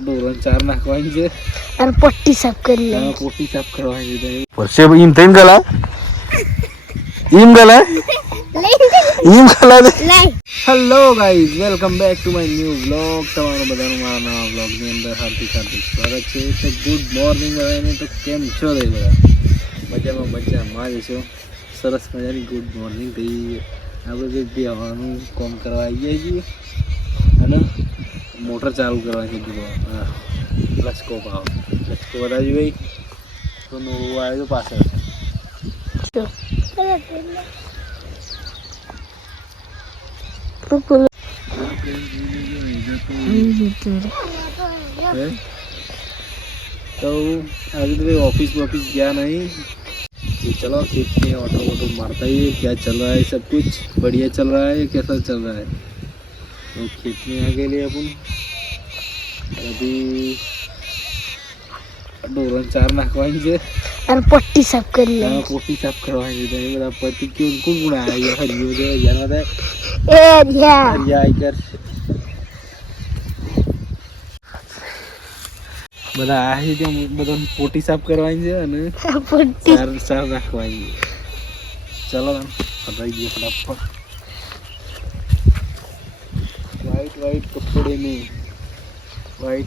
ડોરણ ચાર નાખવાની છે અને પટ્ટી સાફ કરી લે. પોટી સાફ કરવાની છે પરસે ઈમ થઈને ગલા ઈમ ગલા ઈમ ગલા hello guys welcome back to my new vlog. તમારું બધાનું મારા નવા વ્લોગની અંદર હાર્દિક સ્વાગત છે. તો ગુડ મોર્નિંગ બધાને. તો કેમ છો રે બધા? મજામાં જ છો? સરસ મજાની ગુડ મોર્નિંગ થઈ. આપણે કંઈક હવાનું કામ કરવા આવી જાય છીએ અને મોટર ચાલુ કરવાની છે. હા લચકો પાવ લચકો બતાવી ભાઈ તો નવું આવ્યું પાછળ तो अभी तो ऑफिस गया नहीं. तो चलो खेत में ऑटो वोटो मारता ही है. क्या चल रहा है? सब कुछ बढ़िया चल रहा है? कैसा चल रहा है? तो खेत में आ गए अपन अभी डोरण चार नाखवानी છે અને પટ્ટી સાફ કરી લે. પોટી સાફ કરવાની છે. એ બધા પતિ કોણ કોણ આવ્યા? હરિયો છે યાર બધા એ યાર હરિયા આઈકર બધા આ છે. ત્યાં બધા પોટી સાફ કરવાની છે અને પટ્ટી ચાર ચાર નાખવાની છે. चलो हटाई दिए फटाफट.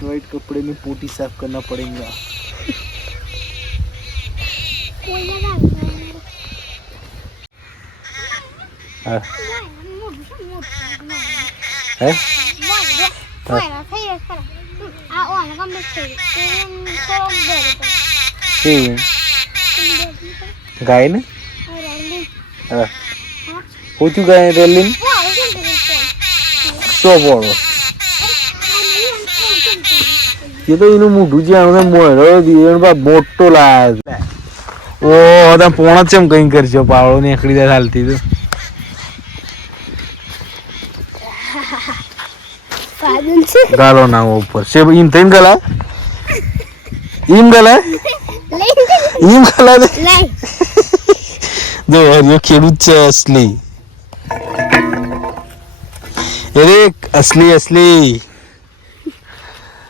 वाइट कपड़े में पोटी साफ करना पड़ेगा. है गाय ने होती गाय रेलिंग सो बोलो ये तो इन्हों मुंडू जी आने मोड़ो दिए बा मोटो लाज ओ अदा पोना चम कहीं कर जो पावलो ने एकड़ी दे हालती तो गालो ना ऊपर से इन तीन गला इन गला दे दो यार ये खेलूच असली अरे असली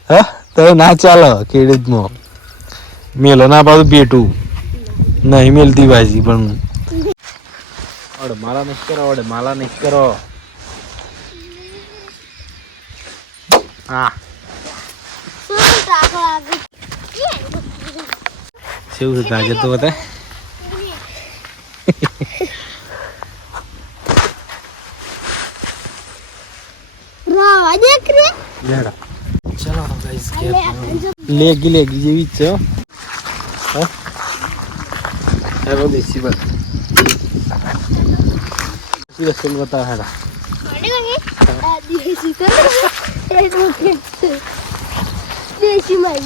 हाँ तो ना चालो खेड़ूत मो मेलो ना पादू बेटू नहीं मिलती भाजी पण और माला नहीं करो हाँ शिव से ताकत तो बता चलो गाइस लेगी जेवी छ हां हेलो देसी बात सीधा चल बता है देसी मार